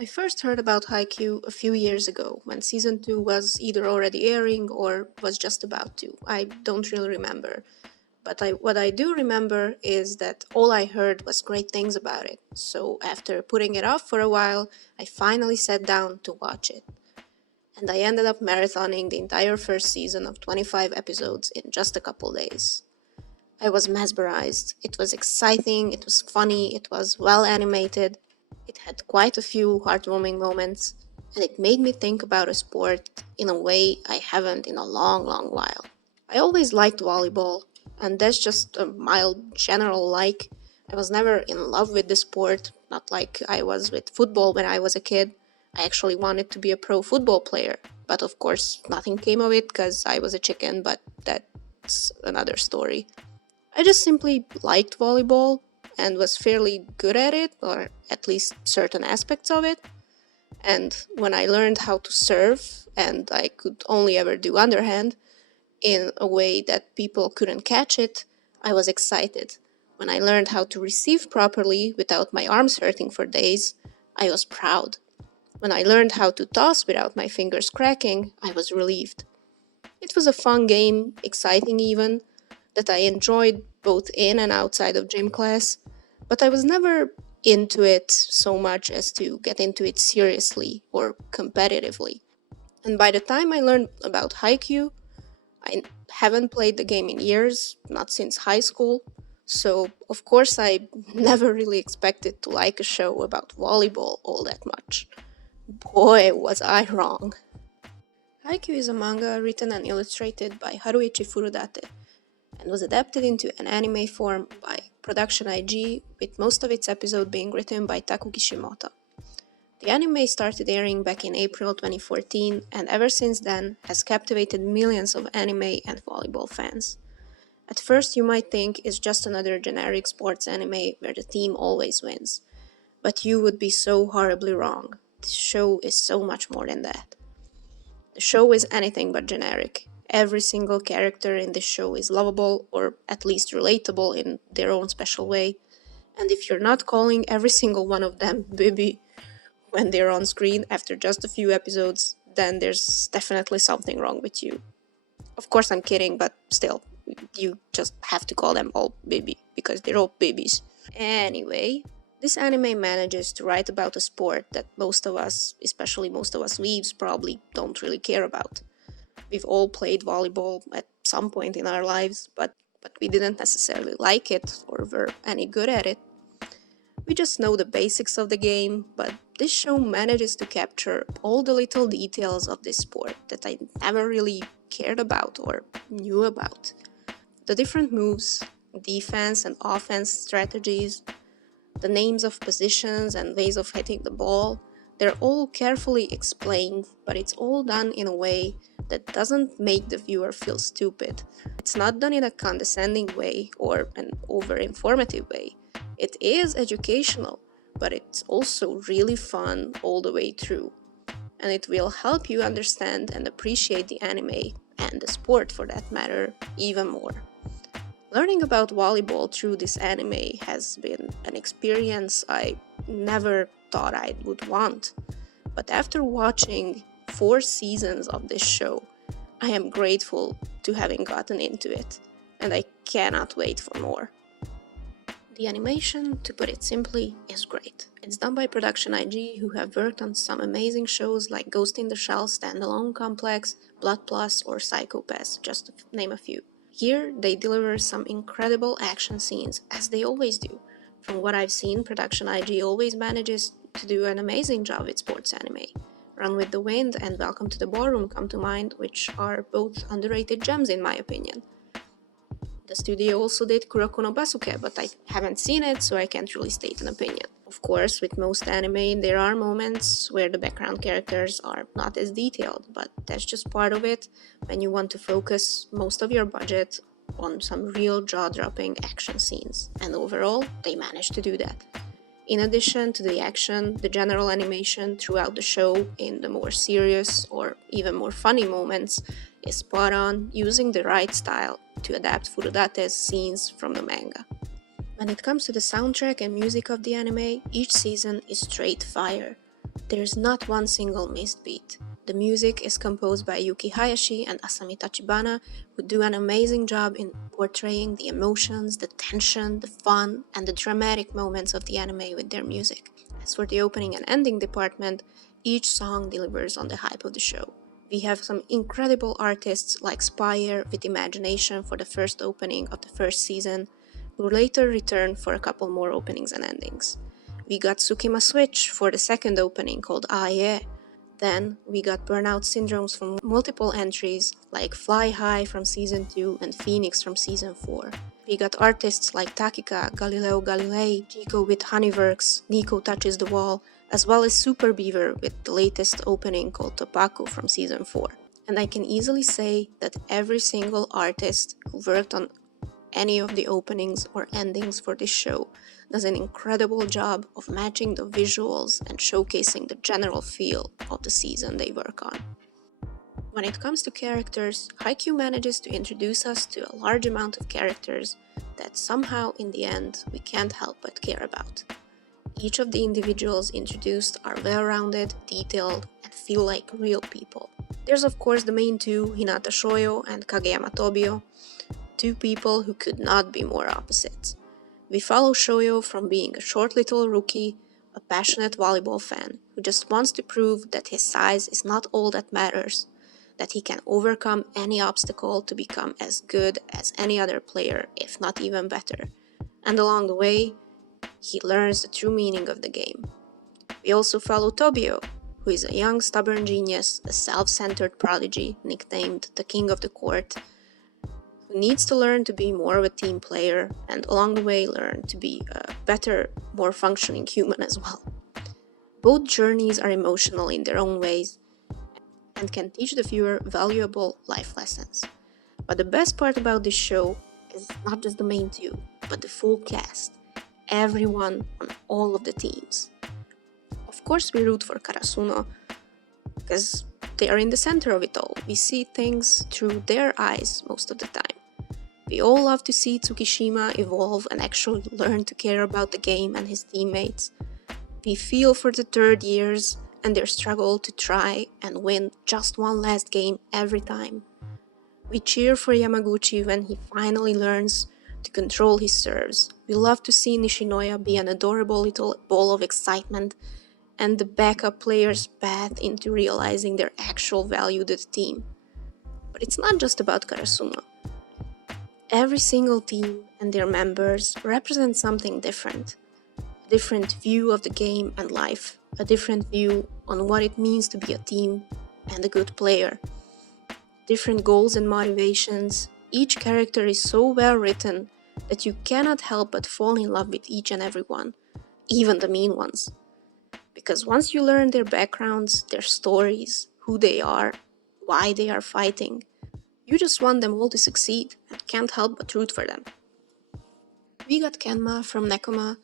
I first heard about Haikyu a few years ago, when season 2 was either already airing or was just about to. I don't really remember. But what I do remember is that all I heard was great things about it. So after putting it off for a while, I finally sat down to watch it. And I ended up marathoning the entire first season of 25 episodes in just a couple days. I was mesmerized. It was exciting, it was funny, it was well animated, it had quite a few heartwarming moments, and it made me think about a sport in a way I haven't in a long, long while. I always liked volleyball, and that's just a mild general like. I was never in love with the sport, not like I was with football when I was a kid. I actually wanted to be a pro football player, but of course nothing came of it because I was a chicken, but that's another story. I just simply liked volleyball and was fairly good at it, or at least certain aspects of it. And when I learned how to serve, and I could only ever do underhand in a way that people couldn't catch it, I was excited. When I learned how to receive properly without my arms hurting for days, I was proud. When I learned how to toss without my fingers cracking, I was relieved. It was a fun game, exciting even, that I enjoyed both in and outside of gym class, but I was never into it so much as to get into it seriously or competitively. And by the time I learned about Haikyuu, I haven't played the game in years, not since high school, so of course I never really expected to like a show about volleyball all that much. Boy, was I wrong. Haikyuu is a manga written and illustrated by Haruichi Furudate, and was adapted into an anime form by Production IG, with most of its episodes being written by Taku Kishimoto. The anime started airing back in April 2014, and ever since then has captivated millions of anime and volleyball fans. At first you might think it's just another generic sports anime where the team always wins, but you would be so horribly wrong. This show is so much more than that. The show is anything but generic. Every single character in this show is lovable, or at least relatable in their own special way. And if you're not calling every single one of them Bibi when they're on screen after just a few episodes, then there's definitely something wrong with you. Of course I'm kidding, but still, you just have to call them all Bibi, because they're all babies. Anyway, this anime manages to write about a sport that most of us, especially most of us weebs, probably don't really care about. We've all played volleyball at some point in our lives, but we didn't necessarily like it or were any good at it. We just know the basics of the game, but this show manages to capture all the little details of this sport that I never really cared about or knew about. The different moves, defense and offense strategies, the names of positions and ways of hitting the ball, they're all carefully explained, but it's all done in a way that doesn't make the viewer feel stupid. It's not done in a condescending way or an over-informative way. It is educational, but it's also really fun all the way through. And it will help you understand and appreciate the anime, and the sport for that matter, even more. Learning about volleyball through this anime has been an experience I never thought I would want. But after watching 4 seasons of this show, I am grateful to having gotten into it, and I cannot wait for more. The animation, to put it simply, is great. It's done by Production IG, who have worked on some amazing shows like Ghost in the Shell Standalone Complex, Blood Plus, or Psycho Pass, just to name a few. Here, they deliver some incredible action scenes, as they always do. From what I've seen, Production IG always manages to do an amazing job with sports anime. Run with the Wind and Welcome to the Ballroom come to mind, which are both underrated gems in my opinion. The studio also did Kuroko no Basuke, but I haven't seen it, so I can't really state an opinion. Of course, with most anime, there are moments where the background characters are not as detailed, but that's just part of it when you want to focus most of your budget on some real jaw-dropping action scenes, and overall, they managed to do that. In addition to the action, the general animation throughout the show in the more serious or even more funny moments is spot on, using the right style to adapt Furudate's scenes from the manga. When it comes to the soundtrack and music of the anime, each season is straight fire. There's not one single missed beat. The music is composed by Yuki Hayashi and Asami Tachibana, who do an amazing job in portraying the emotions, the tension, the fun, and the dramatic moments of the anime with their music. As for the opening and ending department, each song delivers on the hype of the show. We have some incredible artists like Spire with Imagination for the first opening of the first season, who later returned for a couple more openings and endings. We got Tsukima Switch for the second opening called Aie. Then we got Burnout Syndromes from multiple entries like Fly High from Season 2 and Phoenix from Season 4. We got artists like Takika, Galileo Galilei, Chico with Honeyworks, Nico Touches the Wall, as well as Super Beaver with the latest opening called Topaku from Season 4. And I can easily say that every single artist who worked on any of the openings or endings for this show does an incredible job of matching the visuals and showcasing the general feel of the season they work on. When it comes to characters, Haikyu manages to introduce us to a large amount of characters that somehow in the end we can't help but care about. Each of the individuals introduced are well-rounded, detailed, and feel like real people. There's of course the main two, Hinata Shoyo and Kageyama Tobio, two people who could not be more opposites. We follow Shoyo from being a short little rookie, a passionate volleyball fan who just wants to prove that his size is not all that matters, that he can overcome any obstacle to become as good as any other player, if not even better. And along the way, he learns the true meaning of the game. We also follow Tobio, who is a young stubborn genius, a self-centered prodigy nicknamed the King of the Court, who needs to learn to be more of a team player and along the way learn to be a better, more functioning human as well. Both journeys are emotional in their own ways and can teach the viewer valuable life lessons. But the best part about this show is not just the main two, but the full cast. Everyone on all of the teams. Of course we root for Karasuno, because they are in the center of it all. We see things through their eyes most of the time. We all love to see Tsukishima evolve and actually learn to care about the game and his teammates. We feel for the third years and their struggle to try and win just one last game every time. We cheer for Yamaguchi when he finally learns to control his serves. We love to see Nishinoya be an adorable little ball of excitement and the backup players' path into realizing their actual value to the team. But it's not just about Karasuno. Every single team and their members represent something different. A different view of the game and life, a different view on what it means to be a team and a good player. Different goals and motivations. Each character is so well written that you cannot help but fall in love with each and every one, even the mean ones. Because once you learn their backgrounds, their stories, who they are, why they are fighting, you just want them all to succeed and can't help but root for them. We got Kenma from Nekoma,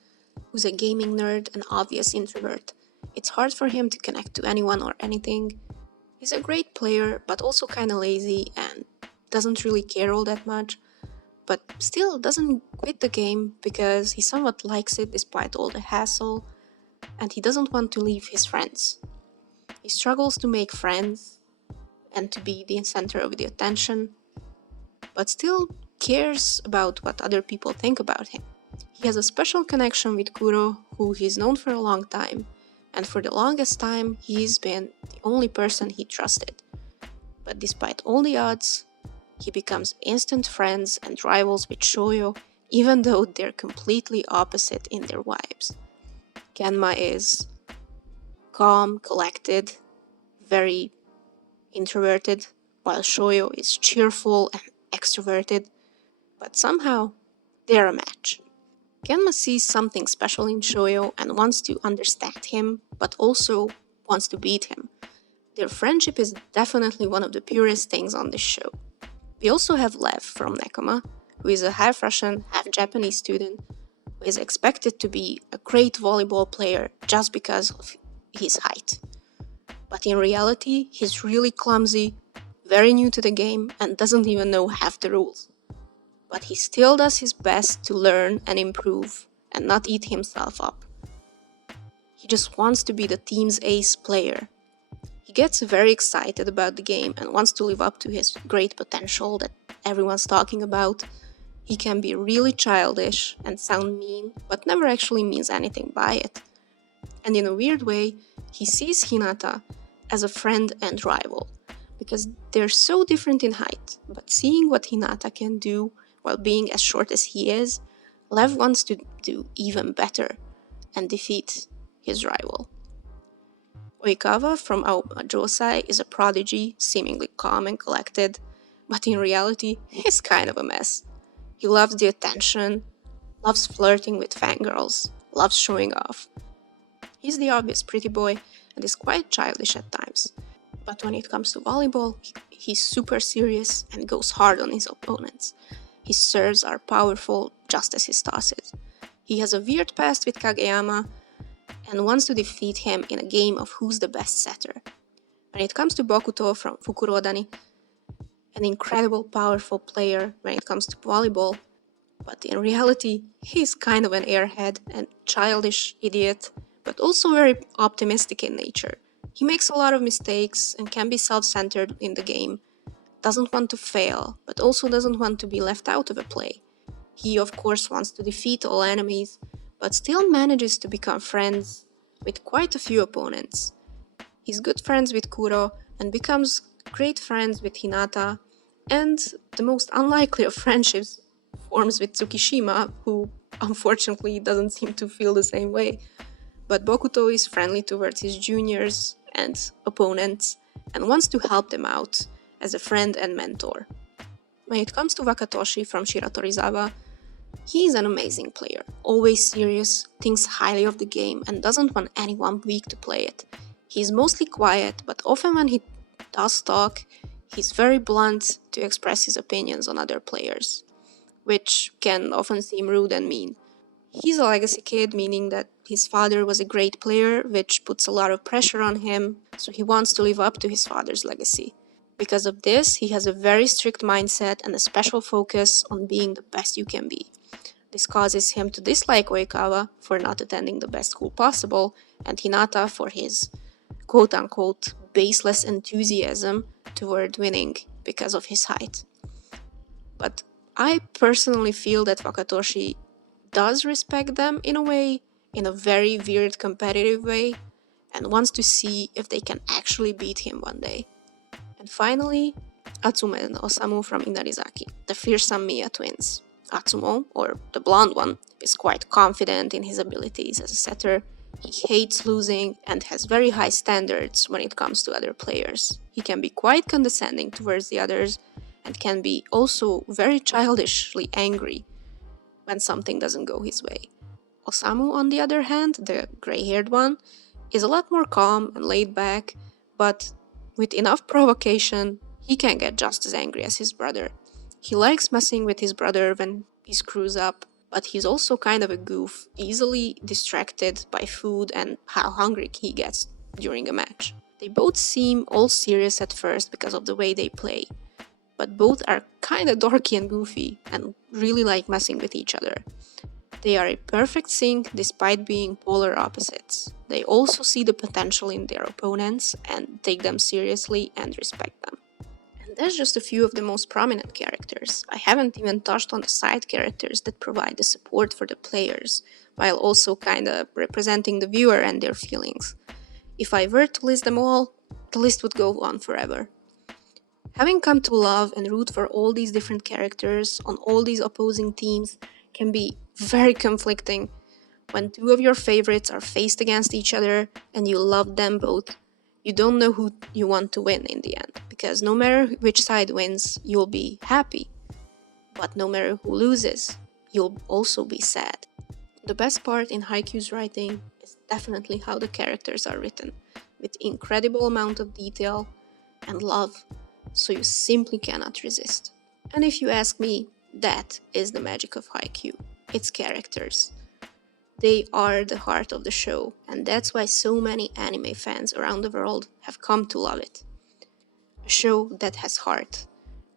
who's a gaming nerd and obvious introvert. It's hard for him to connect to anyone or anything. He's a great player, but also kinda lazy and doesn't really care all that much, but still doesn't quit the game because he somewhat likes it despite all the hassle, and he doesn't want to leave his friends. He struggles to make friends and to be the center of the attention, but still cares about what other people think about him. He has a special connection with Kuro, who he's known for a long time, and for the longest time he's been the only person he trusted. But despite all the odds, he becomes instant friends and rivals with Shoyo, even though they're completely opposite in their vibes. Kenma is calm, collected, very introverted, while Shoyo is cheerful and extroverted, but somehow they're a match. Kenma sees something special in Shoyo and wants to understand him, but also wants to beat him. Their friendship is definitely one of the purest things on this show. We also have Lev from Nekoma, who is a half Russian, half Japanese student, who is expected to be a great volleyball player just because of his height. But in reality, he's really clumsy, very new to the game, and doesn't even know half the rules. But he still does his best to learn and improve and not eat himself up. He just wants to be the team's ace player. He gets very excited about the game and wants to live up to his great potential that everyone's talking about. He can be really childish and sound mean, but never actually means anything by it. And in a weird way, he sees Hinata as a friend and rival, because they're so different in height, but seeing what Hinata can do while being as short as he is, Lev wants to do even better and defeat his rival. Oikawa from Josai is a prodigy, seemingly calm and collected, but in reality, he's kind of a mess. He loves the attention, loves flirting with fangirls, loves showing off. He's the obvious pretty boy and is quite childish at times. But when it comes to volleyball, he's super serious and goes hard on his opponents. His serves are powerful just as his tosses. He has a weird past with Kageyama and wants to defeat him in a game of who's the best setter. When it comes to Bokuto from Fukurodani, an incredible powerful player when it comes to volleyball, but in reality, he's kind of an airhead and childish idiot, but also very optimistic in nature. He makes a lot of mistakes and can be self-centered in the game, doesn't want to fail, but also doesn't want to be left out of a play. He, of course, wants to defeat all enemies, but still manages to become friends with quite a few opponents. He's good friends with Kuro and becomes great friends with Hinata, and the most unlikely of friendships forms with Tsukishima, who unfortunately doesn't seem to feel the same way. But Bokuto is friendly towards his juniors and opponents and wants to help them out as a friend and mentor. When it comes to Wakatoshi from Shiratorizawa, he is an amazing player, always serious, thinks highly of the game and doesn't want anyone weak to play it. He's mostly quiet, but often when he does talk, he's very blunt to express his opinions on other players, which can often seem rude and mean. He's a legacy kid, meaning that his father was a great player, which puts a lot of pressure on him, so he wants to live up to his father's legacy. Because of this, he has a very strict mindset and a special focus on being the best you can be. This causes him to dislike Oikawa for not attending the best school possible, and Hinata for his quote-unquote baseless enthusiasm toward winning because of his height. But I personally feel that Wakatoshi does respect them in a way, in a very weird competitive way, and wants to see if they can actually beat him one day. And finally, Atsumo and Osamu from Inarizaki, the fearsome Miya twins. Atsumo, or the blonde one, is quite confident in his abilities as a setter. He hates losing and has very high standards when it comes to other players. He can be quite condescending towards the others and can be also very childishly angry when something doesn't go his way. Osamu, on the other hand, the gray-haired one, is a lot more calm and laid back, but with enough provocation, he can get just as angry as his brother. He likes messing with his brother when he screws up, but he's also kind of a goof, easily distracted by food and how hungry he gets during a match. They both seem all serious at first because of the way they play, but both are kinda dorky and goofy and really like messing with each other. They are a perfect sync despite being polar opposites. They also see the potential in their opponents and take them seriously and respect them. And that's just a few of the most prominent characters. I haven't even touched on the side characters that provide the support for the players, while also kinda representing the viewer and their feelings. If I were to list them all, the list would go on forever. Having come to love and root for all these different characters on all these opposing teams can be very conflicting when two of your favorites are faced against each other and you love them both. You don't know who you want to win in the end, because no matter which side wins, you'll be happy. But no matter who loses, you'll also be sad. The best part in Haikyuu's writing is definitely how the characters are written, with incredible amount of detail and love, so you simply cannot resist. And if you ask me, that is the magic of Haikyu. Its characters. They are the heart of the show, and that's why so many anime fans around the world have come to love it. A show that has heart.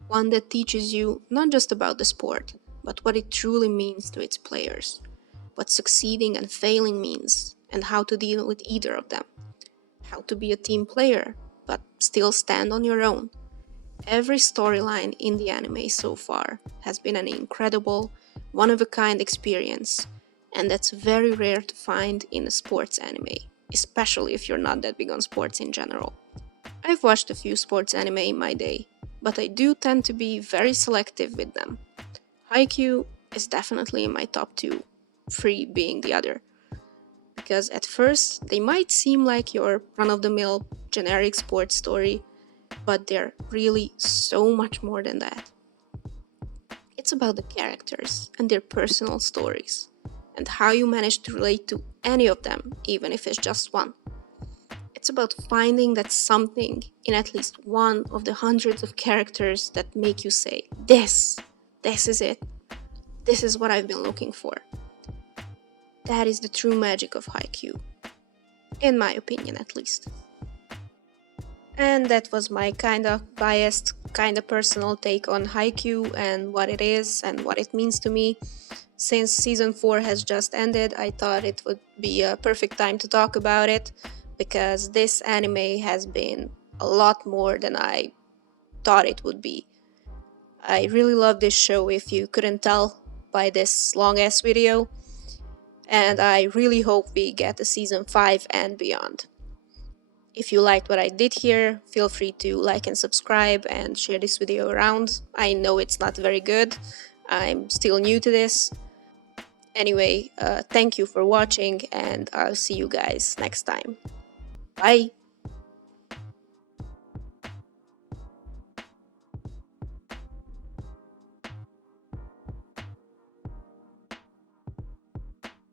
One that teaches you not just about the sport, but what it truly means to its players. What succeeding and failing means, and how to deal with either of them, how to be a team player, but still stand on your own. Every storyline in the anime so far has been an incredible, one-of-a-kind experience, and that's very rare to find in a sports anime, especially if you're not that big on sports in general. I've watched a few sports anime in my day, but I do tend to be very selective with them. Haikyu is definitely in my top 2, Free being the other, because at first they might seem like your run-of-the-mill generic sports story, but they're really so much more than that. It's about the characters and their personal stories, and how you manage to relate to any of them, even if it's just one. It's about finding that something in at least one of the hundreds of characters that make you say, this is it. This is what I've been looking for. That is the true magic of Haikyu, in my opinion at least. And that was my kinda biased, kinda personal take on Haikyu and what it is and what it means to me. Since season 4 has just ended, I thought it would be a perfect time to talk about it, because this anime has been a lot more than I thought it would be. I really love this show, if you couldn't tell by this long ass video, and I really hope we get a season 5 and beyond. If you liked what I did here, feel free to like and subscribe and share this video around. I know it's not very good, I'm still new to this. Anyway, thank you for watching, and I'll see you guys next time. Bye!